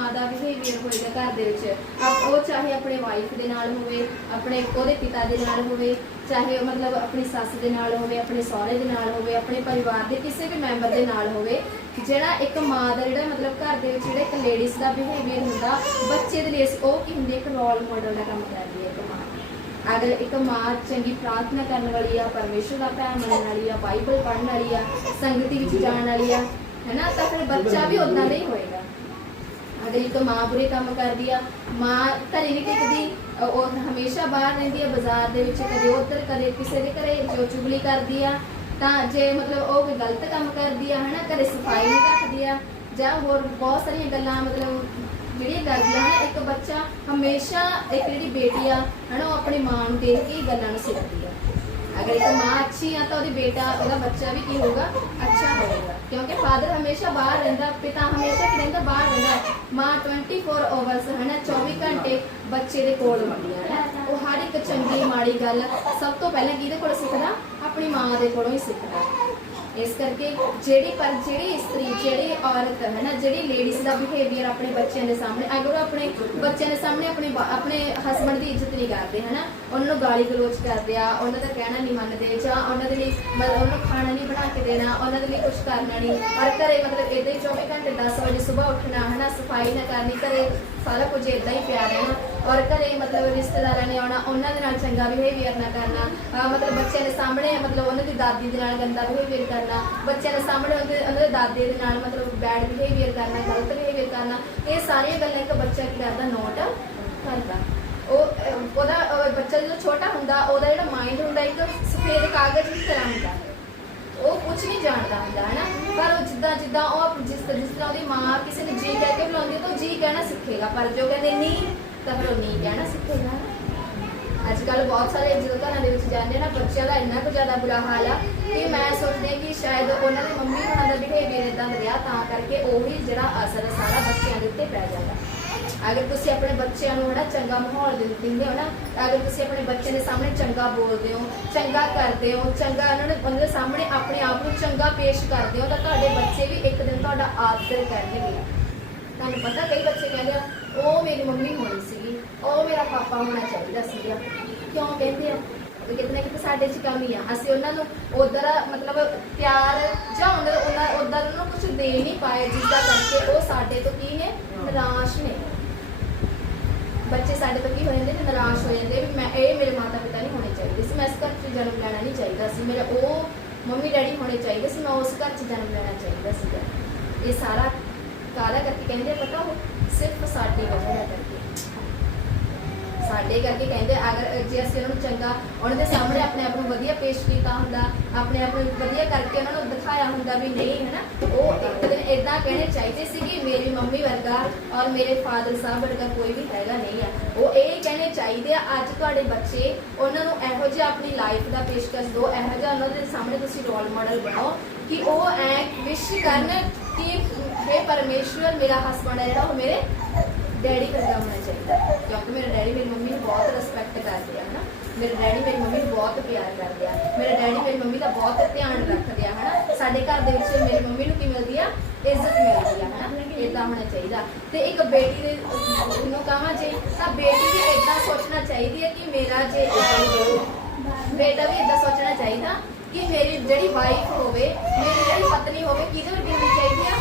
ਮਾਂ ਦਾ ਬਿਹੇਵੀਅਰ ਹੋਏਗਾ ਘਰ ਦੇ ਵਿੱਚ ਆਪ- ਉਹ ਚਾਹੇ ਆਪਣੇ ਵਾਈਫ ਦੇ ਨਾਲ ਹੋਵੇ, ਆਪਣੇ ਉਹਦੇ ਪਿਤਾ ਦੇ ਨਾਲ ਹੋਵੇ, ਚਾਹੇ ਉਹ ਮਤਲਬ ਆਪਣੀ ਸੱਸ ਦੇ ਨਾਲ ਹੋਵੇ, ਆਪਣੇ ਸਹੁਰੇ ਦੇ ਨਾਲ ਹੋਵੇ, ਆਪਣੇ ਪਰਿਵਾਰ ਦੇ ਕਿਸੇ ਵੀ ਮੈਂਬਰ ਦੇ ਨਾਲ ਹੋਵੇ, ਜਿਹੜਾ ਇੱਕ ਮਾਂ ਦਾ ਜਿਹੜਾ ਮਤਲਬ ਘਰ ਦੇ ਵਿੱਚ ਜਿਹੜਾ ਇੱਕ ਲੇਡੀਜ਼ ਦਾ ਬਿਹੇਵੀਅਰ ਹੁੰਦਾ, ਬੱਚੇ ਦੇ ਲਈ ਅਸੀਂ- ਉਹ ਕੀ ਹੁੰਦੀ ਹੈ? ਇੱਕ ਰੋਲ ਮਾਡਲ ਦਾ ਕੰਮ ਕਰਦੀ ਹੈ, ਇੱਕ ਮਾਂ ਅਗਰ ਇੱਕ ਮਾਂ ਚੰਗੀ ਪ੍ਰਾਰਥਨਾ ਕਰਨ ਵਾਲੀ ਆ, ਪਰਮੇਸ਼ਰ ਦਾ ਭੈਣ ਮੰਨਣ ਵਾਲੀ ਆ, ਬਾਈਬਲ ਪੜ੍ਹਨ ਵਾਲੀ ਆ, ਸੰਗਤੀ ਵਿੱਚ ਜਾਣ ਵਾਲੀ ਆ, ਹੈਨਾ, ਤਾਂ ਫਿਰ ਬੱਚਾ ਵੀ ਉਦਾਂ ਦਾ ਹੀ ਹੋਏਗਾ ਅਗਰ ਇੱਕ ਮਾਂ ਬੁਰੇ ਕੰਮ ਕਰਦੀ ਆ, ਮਾਂ ਘਰੇ ਨਹੀਂ ਟਿਕਦੀ ਉਹ ਹਮੇਸ਼ਾ ਬਾਹਰ ਰਹਿੰਦੀ ਆ, ਬਾਜ਼ਾਰ ਦੇ ਵਿੱਚ ਕਦੇ ਉੱਧਰ, ਕਦੇ ਕਿਸੇ ਦੇ ਘਰੇ, ਜੋ ਚੁਗਲੀ ਕਰਦੀ ਆ, ਤਾਂ ਜੇ ਮਤਲਬ ਉਹ ਕੋਈ ਗਲਤ ਕੰਮ ਕਰਦੀ ਆ, ਹਨਾ, ਘਰੇ ਸਫ਼ਾਈ ਨਹੀਂ ਰੱਖਦੀ ਆ, ਜਾਂ ਹੋਰ ਬਹੁਤ ਸਾਰੀਆਂ ਗੱਲਾਂ ਮਤਲਬ ਜਿਹੜੀਆਂ ਕਰਦੀਆਂ ਆ, ਹਨਾ, ਇੱਕ ਬੱਚਾ ਹਮੇਸ਼ਾ ਇੱਕ ਜਿਹੜੀ ਬੇਟੀ ਆ, ਹਨਾ, ਉਹ ਆਪਣੀ ਮਾਂ ਨੂੰ ਦੇਖ ਕੇ ਹੀ ਗੱਲਾਂ ਨੂੰ ਸਿੱਖਦੀ ਆ। ਅਗਰ ਇੱਕ ਮਾਂ ਅੱਛੀ ਆ ਤਾਂ ਉਹਦੀ ਬੇਟਾ ਉਹਦਾ ਬੱਚਾ ਵੀ ਕੀ ਹੋਊਗਾ ਅੱਛਾ ਹੋਏਗਾ ਕਿਉਂਕਿ ਫਾਦਰ ਹਮੇਸ਼ਾ ਬਾਹਰ ਰਹਿੰਦਾ ਪਿਤਾ ਹਮੇਸ਼ਾ ਕੀ ਰਹਿੰਦਾ ਬਾਹਰ ਰਹਿੰਦਾ ਮਾਂ 24 ਆਵਰਸ ਹਨਾ 24 ਘੰਟੇ ਬੱਚੇ ਦੇ ਕੋਲ ਹੁੰਦੀ ਹੈ ਉਹ ਹਰ ਇੱਕ ਚੰਗੀ ਮਾੜੀ ਗੱਲ ਸਭ ਤੋਂ ਪਹਿਲਾਂ ਕਿਹਦੇ ਕੋਲ ਸਿੱਖਦਾ ਆਪਣੀ ਮਾਂ ਦੇ ਕੋਲੋਂ ਹੀ ਸਿੱਖਦਾ ਇਸ ਕਰਕੇ ਜਿਹੜੀ ਪਰ ਜਿਹੜੀ ਇਸਤਰੀ ਜਿਹੜੀ ਔਰਤ, ਹੈ ਨਾ, ਜਿਹੜੀ ਲੇਡੀਜ਼ ਦਾ ਬਿਹੇਵੀਅਰ ਆਪਣੇ ਬੱਚਿਆਂ ਦੇ ਸਾਹਮਣੇ, ਅਗਰ ਉਹ ਆਪਣੇ ਬੱਚਿਆਂ ਦੇ ਸਾਹਮਣੇ ਆਪਣੇ ਬਾ- ਆਪਣੇ ਹਸਬੰਡ ਦੀ ਇੱਜ਼ਤ ਨਹੀਂ ਕਰਦੇ ਹਨਾ ਉਹਨਾਂ ਨੂੰ ਗਾਲੀ ਗਲੋਚ ਕਰਦੇ ਆ, ਉਹਨਾਂ ਦਾ ਕਹਿਣਾ ਨਹੀਂ ਮੰਨਦੇ, ਜਾਂ ਉਹਨਾਂ ਦੇ ਲਈ ਮਤਲਬ ਉਹਨਾਂ ਨੂੰ ਖਾਣਾ ਨਹੀਂ ਬਣਾ ਕੇ ਦੇਣਾ, ਉਹਨਾਂ ਦੇ ਲਈ ਕੁਝ ਕਰਨਾ ਨਹੀਂ, ਔਰ ਘਰੇ ਮਤਲਬ ਇਦਾਂ ਹੀ 24 ਘੰਟੇ 10 ਵਜੇ ਸਵੇਰ ਉੱਠਣਾ ਹਨਾ ਸਫ਼ਾਈ ਨਾ ਕਰਨੀ, ਘਰੇ ਸਾਰਾ ਕੁਝ ਇਦਾਂ ਹੀ ਪਿਆ ਰਹਿਣਾ, ਔਰ ਘਰੇ ਮਤਲਬ ਰਿਸ਼ਤੇਦਾਰਾਂ ਨੇ ਆਉਣਾ, ਉਹਨਾਂ ਦੇ ਨਾਲ ਚੰਗਾ ਬਿਹੇਵੀਅਰ ਨਾ ਕਰਨਾ, ਅਹ ਮਤਲਬ ਬੱਚਿਆਂ ਦੇ ਸਾਹਮਣੇ ਮਤਲਬ ਉਹਨਾਂ ਦੀ ਦਾਦੀ ਦੇ ਨਾਲ ਗੰਦਾ ਬਿਹੇਵੀਅਰ ਕਰਨਾ ਬੱਚਿਆਂ ਦੇ ਸਾਹਮਣੇ ਉਹਦੇ ਉਹਨਾਂ ਦੇ ਦਾਦੇ ਦੇ ਨਾਲ ਮਤਲਬ ਬੈਡ ਬਿਹੇਵੀਅਰ ਕਰਨਾ, ਗਲਤ ਬਿਹੇਵੀਅਰ ਕਰਨਾ, ਇਹ ਸਾਰੀਆਂ ਗੱਲਾਂ ਇੱਕ ਬੱਚਾ ਕੀ ਕਰਦਾ ਨੋਟ ਕਰਦਾ। ਉਹ, ਉਹਦਾ ਬੱਚਾ ਜਦੋਂ ਛੋਟਾ ਹੁੰਦਾ, ਉਹਦਾ ਜਿਹੜਾ ਮਾਈਂਡ ਹੁੰਦਾ, ਇੱਕ ਸਫੇਦ ਕਾਗਜ਼ ਦੀ ਤਰ੍ਹਾਂ ਹੁੰਦਾ। ਉਹ ਕੁਝ ਨਹੀਂ ਜਾਣਦਾ ਹੁੰਦਾ ਹੈ ਨਾ ਪਰ ਉਹ ਜਿੱਦਾਂ ਜਿੱਦਾਂ ਉਹ ਜਿਸ ਜਿਸ ਤਰ੍ਹਾਂ ਉਹਦੀ ਮਾਂ ਕਿਸੇ ਨੂੰ ਜੀ ਕਹਿ ਕੇ ਬੁਲਾਉਂਦੀ ਤਾਂ ਉਹ ਜੀ ਕਹਿਣਾ ਸਿੱਖੇਗਾ। ਪਰ ਜੋ ਕਹਿੰਦੇ ਨਹੀਂ, ਤਾਂ ਫਿਰ ਉਹ ਨਹੀਂ ਕਹਿਣਾ ਸਿੱਖੇਗਾ ਅੱਜ ਕੱਲ ਬਹੁਤ ਸਾਰੇ ਜਦੋਂ ਘਰਾਂ ਦੇ ਵਿੱਚ ਜਾਂਦੇ ਨਾ, ਬੱਚਿਆਂ ਦਾ ਇੰਨਾ ਕੁ ਜ਼ਿਆਦਾ ਬੁਰਾ ਹਾਲ ਆ ਕਿ ਮੈਂ ਸੋਚਦੀ ਕਿ ਸ਼ਾਇਦ ਉਹਨਾਂ ਦੇ ਮੰਮੀ ਹੋਣਾ ਦਾ ਬਿਹੇਵੀਅਰ ਇਦਾਂ ਦਾ ਰਿਹਾ, ਤਾਂ ਕਰਕੇ ਉਹੀ ਜਿਹੜਾ ਅਸਰ ਸਾਰਾ ਬੱਚਿਆਂ ਦੇ ਉੱਤੇ ਪੈ ਜਾਂਦਾ। ਅਗਰ ਤੁਸੀਂ ਆਪਣੇ ਬੱਚਿਆਂ ਨੂੰ ਹਨਾ ਚੰਗਾ ਮਾਹੌਲ ਦਿੰਦੇ ਹੋ ਨਾ, ਅਗਰ ਤੁਸੀਂ ਆਪਣੇ ਬੱਚੇ ਦੇ ਸਾਹਮਣੇ ਚੰਗਾ ਬੋਲਦੇ ਹੋ, ਚੰਗਾ ਕਰਦੇ ਹੋ, ਚੰਗਾ ਉਹਨਾਂ ਦੇ ਉਹਨਾਂ ਸਾਹਮਣੇ ਆਪਣੇ ਆਪ ਨੂੰ ਚੰਗਾ ਪੇਸ਼ ਕਰਦੇ ਹੋ, ਤਾਂ ਤੁਹਾਡੇ ਬੱਚੇ ਵੀ ਇੱਕ ਦਿਨ ਤੁਹਾਡਾ ਆਦਰ ਕਰਨਗੇ। ਤੁਹਾਨੂੰ ਪਤਾ ਕਈ ਬੱਚੇ ਕਹਿੰਦੇ ਆ, ਉਹ ਮੇਰੀ ਮੰਮੀ ਹੋਣੀ ਸੀਗੀ, ਉਹ ਮੇਰਾ ਪਾਪਾ ਹੋਣਾ ਚਾਹੀਦਾ ਸੀਗਾ। ਕਿਉਂ ਕਹਿੰਦੇ ਆ? ਵੀ ਕਿਤੇ ਨਾ ਕਿਤੇ ਸਾਡੇ ਚ ਕਮੀ ਆ। ਅਸੀਂ ਉਹਨਾਂ ਨੂੰ ਉਧਰ, ਮਤਲਬ ਪਿਆਰ ਜਾਂ ਉਹਨਾਂ ਉਹਨਾਂ ਉਧਰ ਉਹਨਾਂ ਨੂੰ ਕੁਝ ਦੇ ਨਹੀਂ ਪਾਏ ਜਿਸ ਦਾ ਕਰਕੇ ਉਹ ਸਾਡੇ ਤੋਂ ਕੀ ਨੇ? ਨਿਰਾਸ਼ ਨੇ। ਬੱਚੇ ਸਾਡੇ ਤੋਂ ਕੀ ਹੋ ਜਾਂਦੇ ਨੇ? ਨਿਰਾਸ਼ ਹੋ ਜਾਂਦੇ ਵੀ ਮੈਂ, ਇਹ ਮੇਰੇ ਮਾਤਾ ਪਿਤਾ ਨਹੀਂ ਹੋਣੇ ਚਾਹੀਦੇ ਸੀ। ਮੈਂ ਇਸ ਘਰ 'ਚ ਜਨਮ ਲੈਣਾ ਨਹੀਂ ਚਾਹੀਦਾ ਸੀ। ਮੇਰੇ ਉਹ ਮੰਮੀ ਡੈਡੀ ਹੋਣੇ ਚਾਹੀਦੇ ਸੀ। ਮੈਂ ਉਸ ਘਰ 'ਚ ਜਨਮ ਲੈਣਾ ਚਾਹੀਦਾ ਸੀਗਾ। ਇਹ ਸਾਰਾ ਕਾਲਾ ਕਰਕੇ ਕਹਿੰਦੇ ਪਤਾ ਉਹ ਸਿਰਫ ਸਾਡੀ ਵਜ੍ਹਾ ਕਰਕੇ। ਸਾਡੇ ਕਰਕੇ ਕਹਿੰਦੇ ਅਗਰ ਜੇ ਅਸੀਂ ਉਹਨਾਂ ਨੂੰ ਚੰਗਾ, ਉਹਨਾਂ ਦੇ ਸਾਹਮਣੇ ਆਪਣੇ ਆਪ ਨੂੰ ਵਧੀਆ ਪੇਸ਼ ਕੀਤਾ ਹੁੰਦਾ, ਆਪਣੇ ਆਪ ਨੂੰ ਵਧੀਆ ਕਰਕੇ ਉਹਨਾਂ ਨੂੰ ਦਿਖਾਇਆ ਹੁੰਦਾ ਵੀ ਨਹੀਂ ਹੈ ਨਾ ਉਹ ਇੱਕ ਦਿਨ ਇਦਾਂ ਕਹਿਣੇ ਚਾਹੀਦੇ ਸੀ ਕਿ ਮੇਰੀ ਮੰਮੀ ਵਰਗਾ ਔਰ ਮੇਰੇ ਫਾਦਰ ਸਾਹਿਬ ਵਰਗਾ ਕੋਈ ਵੀ ਹੈਗਾ ਨਹੀਂ ਆ। ਉਹ ਇਹ ਕਹਿਣੇ ਚਾਹੀਦੇ ਆ, ਅੱਜ ਤੁਹਾਡੇ ਬੱਚੇ ਉਹਨਾਂ ਨੂੰ ਇਹੋ ਜਿਹਾ ਆਪਣੀ ਲਾਈਫ ਦਾ ਪੇਸ਼ਕਸ਼ ਦਿਓ, ਇਹੋ ਜਿਹਾ ਉਹਨਾਂ ਦੇ ਸਾਹਮਣੇ ਤੁਸੀਂ ਰੋਲ ਮਾਡਲ ਬਣਾਓ ਕਿ ਉਹ ਐ ਵਿਸ਼ ਕਰਨ ਕਿ हे ਪਰਮੇਸ਼ਵਰ ਮੇਰਾ ਹਸਬੰਡ ਹੈ ਜਿਹੜਾ ਉਹ ਮੇਰੇ ਡੈਡੀ ਵਰਗਾ ਹੋਣਾ ਚਾਹੀਦਾ ਕਿਉਂਕਿ ਮੇਰੇ ਡੈਡੀ ਮੇਰੀ ਮੰਮੀ ਨੂੰ ਬਹੁਤ ਰਿਸਪੈਕਟ ਕਰਦੇ ਆ ਹਨਾ ਮੇਰੇ ਡੈਡੀ ਮੇਰੀ ਮੰਮੀ ਨੂੰ ਬਹੁਤ ਪਿਆਰ ਕਰਦੇ ਆ ਮੇਰੇ ਡੈਡੀ ਮੇਰੀ ਮੰਮੀ ਦਾ ਬਹੁਤ ਧਿਆਨ ਰੱਖਦੇ ਆ ਹਨਾ ਸਾਡੇ ਘਰ ਦੇ ਵਿੱਚ ਮੇਰੀ ਮੰਮੀ ਨੂੰ ਕੀ ਮਿਲਦੀ ਆ ਇੱਜ਼ਤ ਮਿਲਦੀ ਆ ਹਨਾ ਇਦਾਂ ਹੋਣਾ ਚਾਹੀਦਾ। ਤੇ ਇੱਕ ਬੇਟੀ ਦੇ ਨੂੰ ਕਹਾਂ ਜੇ, ਤਾਂ ਬੇਟੀ ਵੀ ਇਦਾਂ ਸੋਚਣਾ ਚਾਹੀਦੀ ਹੈ ਕਿ ਮੇਰਾ ਜੇ ਬੇਟਾ ਵੀ ਇਦਾਂ ਸੋਚਣਾ ਚਾਹੀਦਾ ਕਿ ਮੇਰੀ ਜਿਹੜੀ ਵਾਈਫ ਹੋਵੇ, ਮੇਰੀ ਜਿਹੜੀ ਪਤਨੀ ਹੋਵੇ, ਕਿਹਦੇ ਵਰਗੀ ਹੋਣੀ ਚਾਹੀਦੀ ਆ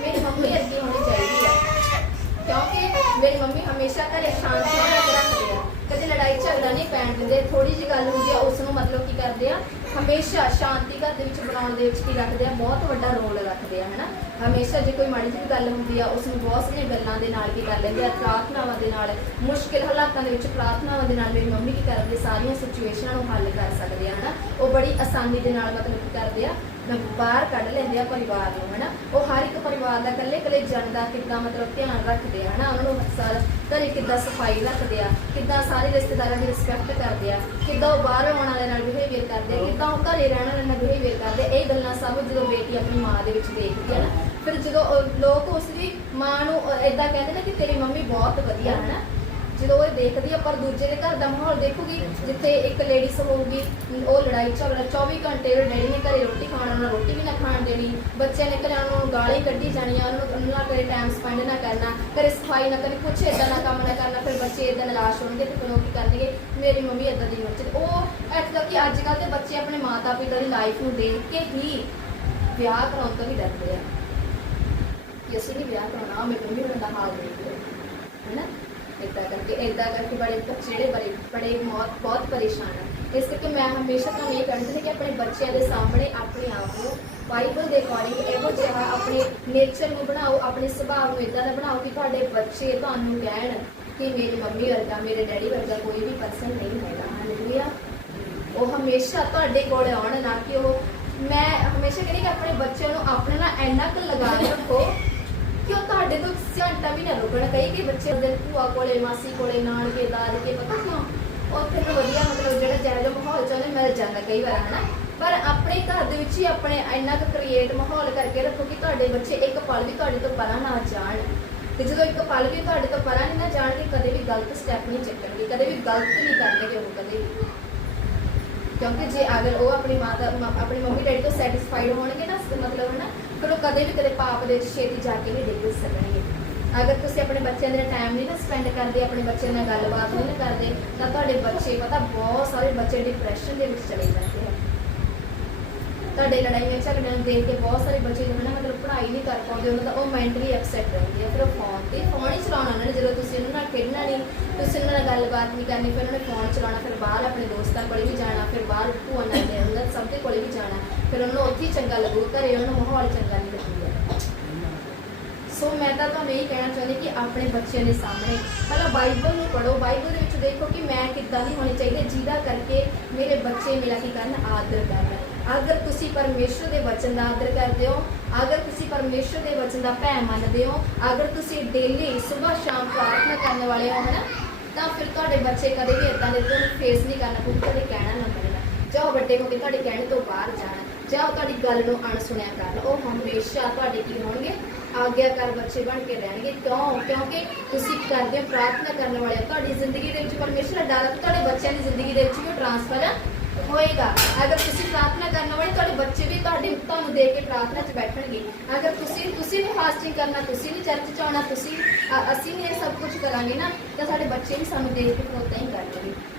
ਮੇਰੀ ਮੰਮੀ ਵਰਗੀ ਹੋਣੀ ਚਾਹੀਦੀ ਆ ਕਿਉਂਕਿ ਮੇਰੀ ਮੰਮੀ ਹਮੇਸ਼ਾ ਘਰੇ ਸ਼ਾਂਤੀ ਬਣਾ ਕੇ ਰੱਖਦੇ ਆ। ਕਦੇ ਲੜਾਈ ਝਗੜਾ ਨਹੀਂ ਪੈਣ ਦਿੰਦੇ ਥੋੜੀ ਜਿਹੀ ਗੱਲ ਹੁੰਦੀ ਆ ਉਸ ਨੂੰ ਮਤਲਬ ਕੀ ਕਰਦੇ ਆ, ਹਮੇਸ਼ਾ ਸ਼ਾਂਤੀ ਘਰ ਦੇ ਵਿੱਚ ਬਣਾਉਣ ਦੇ ਵਿੱਚ ਕੀ ਰੱਖਦੇ ਆ, ਬਹੁਤ ਵੱਡਾ ਰੋਲ ਰੱਖਦੇ ਆ, ਹਨਾ? ਹਮੇਸ਼ਾ ਜੇ ਕੋਈ ਮਾੜੀ ਜਿਹੀ ਗੱਲ ਹੁੰਦੀ ਆ ਉਸ ਨੂੰ ਬਹੁਤ ਸਾਰੀਆਂ ਗੱਲਾਂ ਦੇ ਨਾਲ ਕੀ ਕਰ ਲੈਂਦੇ ਆ, ਪ੍ਰਾਰਥਨਾਵਾਂ ਦੇ ਨਾਲ, ਮੁਸ਼ਕਿਲ ਹਾਲਾਤਾਂ ਦੇ ਵਿੱਚ ਪ੍ਰਾਰਥਨਾਵਾਂ ਦੇ ਨਾਲ ਮੇਰੀ ਮੰਮੀ ਕੀ ਕਰਦੇ ਸਾਰੀਆਂ ਸਿਚੁਏਸ਼ਨਾਂ ਨੂੰ ਹੱਲ ਕਰ ਸਕਦੇ ਆ, ਹਨਾ? ਉਹ ਬੜੀ ਆਸਾਨੀ ਦੇ ਨਾਲ ਮਤਲਬ ਕੀ ਕਰਦੇ ਆ ਬਾਹਰ ਕੱਢ ਲੈਂਦੇ ਆ ਪਰਿਵਾਰ ਨੂੰ, ਹਨਾ? ਉਹ ਹਰ ਇੱਕ ਪਰਿਵਾਰ ਦਾ ਇਕੱਲੇ ਇਕੱਲੇ ਜਨ ਦਾ ਕਿੱਦਾਂ ਮਤਲਬ ਧਿਆਨ ਰੱਖਦੇ ਆ, ਹਨਾ? ਉਹਨਾਂ ਨੂੰ ਸਾਰ ਘਰੇ ਕਿੱਦਾਂ ਸਫ਼ਾਈ ਰੱਖਦੇ ਆ, ਕਿੱਦਾਂ ਸਾਰੇ ਰਿਸ਼ਤੇਦਾਰਾਂ ਦੀ ਰਿਸਪੈਕਟ ਕਰਦੇ ਆ, ਕਿੱਦਾਂ ਉਹ ਬਾਹਰ ਆਉਣ ਵਾਲੇ ਨਾਲ ਬਿਹੇਵੀਅਰ ਕਰਦੇ ਆ, ਕਿੱਦਾਂ ਉਹ ਘਰੇ ਰਹਿਣ ਵਾਲੇ ਨਾਲ ਬਿਹੇਵੀਅਰ ਕਰਦੇ ਆ। ਇਹ ਗੱਲਾਂ ਸਭ ਜਦੋਂ ਬੇਟੀ ਆਪਣੀ ਮਾਂ ਦੇ ਵਿੱਚ ਦੇਖਦੀ ਆ ਨਾ ਫਿਰ ਜਦੋਂ ਲੋਕ ਉਸ ਦੀ ਮਾਂ ਨੂੰ ਇਦਾਂ ਕਹਿੰਦੇ ਨੇ ਕਿ ਤੇਰੀ ਮੰਮੀ ਬਹੁਤ ਵਧੀਆ ਹੈ ਨਾ ਜਦੋਂ ਉਹ ਦੇਖਦੀ ਆ, ਪਰ ਦੂਜੇ ਦੇ ਘਰ ਦਾ ਮਾਹੌਲ ਦੇਖੂਗੀ, ਜਿੱਥੇ ਇੱਕ ਲੇਡੀਜ਼ ਹੋਊਗੀ ਉਹ ਲੜਾਈ ਝਗੜਾ 24 ਘੰਟੇ ਉਹ ਡੈਡੀ ਨੇ ਘਰੇ ਰੋਟੀ ਖਾਣਾ ਉਹਨਾਂ ਰੋਟੀ ਵੀ ਨਾ ਖਾਣ ਦੇਣੀ, ਬੱਚਿਆਂ ਨੇ ਘਰਾਂ ਨੂੰ ਗਾਲੀ ਕੱਢੀ ਜਾਣੀਆਂ ਉਹਨਾਂ ਨੂੰ ਉਹਨਾਂ ਨਾਲ ਟਾਈਮ ਸਪੈਂਡ ਨਾ ਕਰਨਾ, ਕਦੇ ਸਫ਼ਾਈ ਨਾ ਕਦੇ ਕੁਛ ਏਦਾਂ ਦਾ ਕੰਮ ਨਾ ਕਰਨਾ, ਫਿਰ ਬੱਚੇ ਏਦਾਂ ਨਿਰਾਸ਼ ਹੋਣਗੇ ਤੇ ਫਿਰ ਉਹ ਕੀ ਕਰਨਗੇ? ਮੇਰੀ ਮੰਮੀ ਏਦਾਂ ਦੀ ਮਰਜ਼ੀ ਉਹ ਇੱਥੇ ਤੱਕ ਕਿ ਅੱਜ ਕੱਲ੍ਹ ਦੇ ਬੱਚੇ ਆਪਣੇ ਮਾਤਾ ਪਿਤਾ ਦੀ ਲਾਈਫ ਨੂੰ ਦੇਖ ਕੇ ਹੀ ਵਿਆਹ ਕਰਾਉਣ ਤੋਂ ਹੀ ਡਰਦੇ ਆ। ਕਿ ਅਸੀਂ ਨਹੀਂ ਵਿਆਹ ਕਰਾਉਣਾ ਮੇਰੇ ਮੰਮੀ ਹੋਰਾਂ ਦਾ ਹਾਲ ਦੇਖ ਲਓ। ਹੈਨਾ? ਏਦਾਂ ਕਰਕੇ ਏਦਾਂ ਕਰਕੇ ਬੜੇ ਬੱਚੇ ਜਿਹੜੇ ਬੜੇ ਬੜੇ ਬਹੁਤ ਬਹੁਤ ਪਰੇਸ਼ਾਨ ਆ। ਇਸ ਕਰਕੇ ਮੈਂ ਹਮੇਸ਼ਾ ਤੁਹਾਨੂੰ ਇਹ ਕਹਿੰਦੀ ਸੀ ਕਿ ਆਪਣੇ ਬੱਚਿਆਂ ਦੇ ਸਾਹਮਣੇ ਆਪਣੇ ਆਪ ਨੂੰ ਬਾਈਬਲ ਦੇ ਅਕੋਰਡਿੰਗ ਇਹੋ ਜਿਹਾ ਆਪਣੇ ਨੇਚਰ ਨੂੰ ਬਣਾਓ, ਆਪਣੇ ਸੁਭਾਅ ਨੂੰ ਇਦਾਂ ਦਾ ਬਣਾਓ ਕਿ ਤੁਹਾਡੇ ਬੱਚੇ ਤੁਹਾਨੂੰ ਕਹਿਣ ਕਿ ਮੇਰੀ ਮੰਮੀ ਵਰਗਾ, ਮੇਰੇ ਡੈਡੀ ਵਰਗਾ ਕੋਈ ਵੀ ਪਰਸਨ ਨਹੀਂ ਹੈਗਾ। ਹਾਲੇਲੂਇਆ ਉਹ ਹਮੇਸ਼ਾ ਤੁਹਾਡੇ ਕੋਲ ਆਉਣ ਨਾ ਕਿ ਉਹ, ਮੈਂ ਹਮੇਸ਼ਾ ਕਹਿੰਦੀ ਕਿ ਆਪਣੇ ਬੱਚਿਆਂ ਨੂੰ ਆਪਣੇ ਨਾਲ ਇੰਨਾ ਕੁ ਲਗਾ ਰੱਖੋ ਤੁਹਾਡੇ ਤੋਂ ਘੰਟਾ ਵੀ ਨਾ ਰੁਕਣ, ਕਈ ਕਈ ਬੱਚੇ ਦਿਨ ਭੂਆ ਕੋਲੇ, ਮਾਸੀ ਕੋਲੇ, ਨਾਨਕੇ, ਦਾਦਕੇ, ਪਤਾ ਕਿਉਂ? ਉੱਥੇ ਤਾਂ ਵਧੀਆ ਮਤਲਬ ਜਿਹੜਾ ਜਿਹੋ ਜਿਹਾ ਮਾਹੌਲ ਚਾਹੁੰਦੇ ਮਿਲ ਜਾਂਦਾ ਕਈ ਵਾਰ, ਹਨਾ? ਪਰ ਆਪਣੇ ਘਰ ਦੇ ਵਿੱਚ ਹੀ ਆਪਣੇ ਇੰਨਾ ਕੁ ਕ੍ਰੀਏਟ ਮਾਹੌਲ ਕਰਕੇ ਰੱਖੋ ਕਿ ਤੁਹਾਡੇ ਬੱਚੇ ਇੱਕ ਪਲ ਵੀ ਤੁਹਾਡੇ ਤੋਂ ਪਰਾਂ ਨਾ ਜਾਣ। ਤੇ ਜਦੋਂ ਇੱਕ ਪਲ ਵੀ ਤੁਹਾਡੇ ਤੋਂ ਪਰਾਂ ਨਹੀਂ ਨਾ ਜਾਣਗੇ, ਕਦੇ ਵੀ ਗਲਤ ਸਟੈਪ ਨਹੀਂ ਚੱਕਣਗੇ, ਕਦੇ ਵੀ ਗਲਤ ਨਹੀਂ ਕਰਨਗੇ ਉਹ ਕਦੇ ਵੀ। ਕਿਉਂਕਿ ਜੇ ਅਗਰ ਉਹ ਆਪਣੀ ਮਾਤਾ ਮ- ਆਪਣੀ ਮੰਮੀ ਡੈਡੀ ਤੋਂ ਸੈਟੀਸਫਾਈਡ ਹੋਣਗੇ ਨਾ ਮਤਲਬ ਹੈ ਨਾ ਫਿਰ ਉਹ ਕਦੇ ਵੀ ਕਦੇ ਪਾਪ ਦੇ ਵਿੱਚ ਛੇਤੀ ਜਾ ਕੇ ਨਹੀਂ ਡਿੱਗ ਸਕਣਗੇ। ਅਗਰ ਤੁਸੀਂ ਆਪਣੇ ਬੱਚਿਆਂ ਦੇ ਨਾਲ ਟਾਈਮ ਨਹੀਂ ਨਾ ਸਪੈਂਡ ਕਰਦੇ, ਆਪਣੇ ਬੱਚਿਆਂ ਨਾਲ ਗੱਲਬਾਤ ਨਹੀਂ ਨਾ ਕਰਦੇ, ਤਾਂ ਤੁਹਾਡੇ ਬੱਚੇ, ਪਤਾ, ਬਹੁਤ ਸਾਰੇ ਬੱਚੇ ਡਿਪਰੈਸ਼ਨ ਦੇ ਵਿੱਚ ਚਲੇ ਜਾਂਦੇ। ਤੁਹਾਡੇ ਲੜਾਈਆਂ ਝਗੜਿਆਂ ਨੂੰ ਦੇਖ ਕੇ ਬਹੁਤ ਸਾਰੇ ਬੱਚੇ ਜੋ ਹੈ ਨਾ ਮਤਲਬ ਪੜ੍ਹਾਈ ਨਹੀਂ ਕਰ ਪਾਉਂਦੇ, ਉਹਨਾਂ ਦਾ ਉਹ ਮੈਂਟਲੀ ਅਪਸੈਟ ਰਹਿੰਦੇ ਆ ਫਿਰ ਉਹ ਫੋਨ ਤੇ ਫੋਨ ਹੀ ਚਲਾਉਣਾ ਉਹਨਾਂ ਨੇ, ਜਦੋਂ ਤੁਸੀਂ ਉਹਨਾਂ ਨਾਲ ਖੇਡਣਾ ਨਹੀਂ, ਤੁਸੀਂ ਉਹਨਾਂ ਨਾਲ ਗੱਲਬਾਤ ਨਹੀਂ ਕਰਨੀ, ਫਿਰ ਉਹਨਾਂ ਨੇ ਫੋਨ ਚਲਾਉਣਾ, ਫਿਰ ਬਾਹਰ ਆਪਣੇ ਦੋਸਤਾਂ ਕੋਲ ਵੀ ਜਾਣਾ, ਫਿਰ ਬਾਹਰ ਭੂਆ ਨਾਲ ਦੇ ਉਹਨਾਂ ਸਭ ਦੇ ਕੋਲ ਵੀ ਜਾਣਾ, ਫਿਰ ਉਹਨਾਂ ਨੂੰ ਉੱਥੇ ਹੀ ਚੰਗਾ ਲੱਗੂ, ਘਰੇ ਉਹਨਾਂ ਨੂੰ ਮਾਹੌਲ ਚੰਗਾ ਨਹੀਂ ਲੱਗੂਗਾ ਸੋ ਮੈਂ ਤਾਂ ਤੁਹਾਨੂੰ ਇਹ ਕਹਿਣਾ ਚਾਹੁੰਦੀ ਕਿ ਆਪਣੇ ਬੱਚਿਆਂ ਦੇ ਸਾਹਮਣੇ ਪਹਿਲਾਂ ਬਾਈਬਲ ਨੂੰ ਪੜ੍ਹੋ, ਬਾਈਬਲ ਦੇ ਵਿੱਚ ਦੇਖੋ ਕਿ ਮੈਂ ਕਿੱਦਾਂ ਦੀ ਹੋਣੀ ਚਾਹੀਦੀ ਜਿਹਦਾ ਕਰਕੇ ਮੇਰੇ ਬੱਚੇ ਮੇਰਾ ਕੀ ਕਰਨ, ਆਦਰ ਕਰਨ। ਅਗਰ ਤੁਸੀਂ ਪਰਮੇਸ਼ਰ ਦੇ ਵਚਨ ਦਾ ਆਦਰ ਕਰਦੇ ਹੋ, ਅਗਰ ਤੁਸੀਂ ਪਰਮੇਸ਼ਰ ਦੇ ਵਚਨ ਦਾ ਭੈ ਮੰਨਦੇ ਹੋ, ਅਗਰ ਤੁਸੀਂ ਡੇਲੀ ਸਵੇਰ ਸ਼ਾਮ ਪ੍ਰਾਰਥਨਾ ਕਰਨ ਵਾਲੇ ਹੋ, ਹਨਾ, ਤਾਂ ਫਿਰ ਤੁਹਾਡੇ ਬੱਚੇ ਕਦੇ ਵੀ ਇਦਾਂ ਦੇ ਤੁਹਾਨੂੰ ਫੇਸ ਨਹੀਂ ਕਰਨਾ ਪਊਗਾ ਕਦੇ ਕਹਿਣਾ ਨਾ ਪਵੇਗਾ ਜਾਂ ਉਹ ਵੱਡੇ ਹੋ ਕੇ ਤੁਹਾਡੇ ਕਹਿਣ ਤੋਂ ਬਾਹਰ ਜਾਣਾ ਜਾਂ ਉਹ ਤੁਹਾਡੀ ਗੱਲ ਨੂੰ ਅਣਸੁਣਿਆ ਕਰਨ ਉਹ ਹਮੇਸ਼ਾ ਤੁਹਾਡੇ ਕੀ ਹੋਣਗੇ? ਆਗਿਆਕਾਰ ਬੱਚੇ ਬਣ ਕੇ ਰਹਿਣਗੇ। ਕਿਉਂ? ਕਿਉਂਕਿ ਤੁਸੀਂ ਕਰਦੇ ਪ੍ਰਾਰਥਨਾ ਕਰਨ ਵਾਲੇ ਹੋ। ਤੁਹਾਡੀ ਜ਼ਿੰਦਗੀ ਦੇ ਵਿੱਚ ਪਰਮੇਸ਼ਰ ਦਾ ਡਰ ਤੁਹਾਡੇ ਬੱਚਿਆਂ ਦੀ ਜ਼ਿੰਦਗੀ ਦੇ ਵਿੱਚ ਵੀ ਟ੍ਰਾਂਸਫਰ ਹੋਏਗਾ। ਅਗਰ ਤੁਸੀਂ ਪ੍ਰਾਰਥਨਾ ਕਰਨ ਵਾਲੇ, ਤੁਹਾਡੇ ਬੱਚੇ ਵੀ ਤੁਹਾਡੇ ਤੁਹਾਨੂੰ ਦੇਖ ਕੇ ਪ੍ਰਾਰਥਨਾ 'ਚ ਬੈਠਣਗੇ। ਅਗਰ ਤੁਸੀਂ ਤੁਸੀਂ ਵੀ ਫਾਸਟਿੰਗ ਕਰਨਾ, ਤੁਸੀਂ ਵੀ ਚਰਚ 'ਚ ਆਉਣਾ, ਤੁਸੀਂ, ਅ- ਅਸੀਂ ਵੀ ਇਹ ਸਭ ਕੁਝ ਕਰਾਂਗੇ ਨਾ, ਤਾਂ ਸਾਡੇ ਬੱਚੇ ਵੀ ਸਾਨੂੰ ਦੇਖ ਕੇ ਫਿਰ ਉਦਾਂ ਹੀ ਕਰਨਗੇ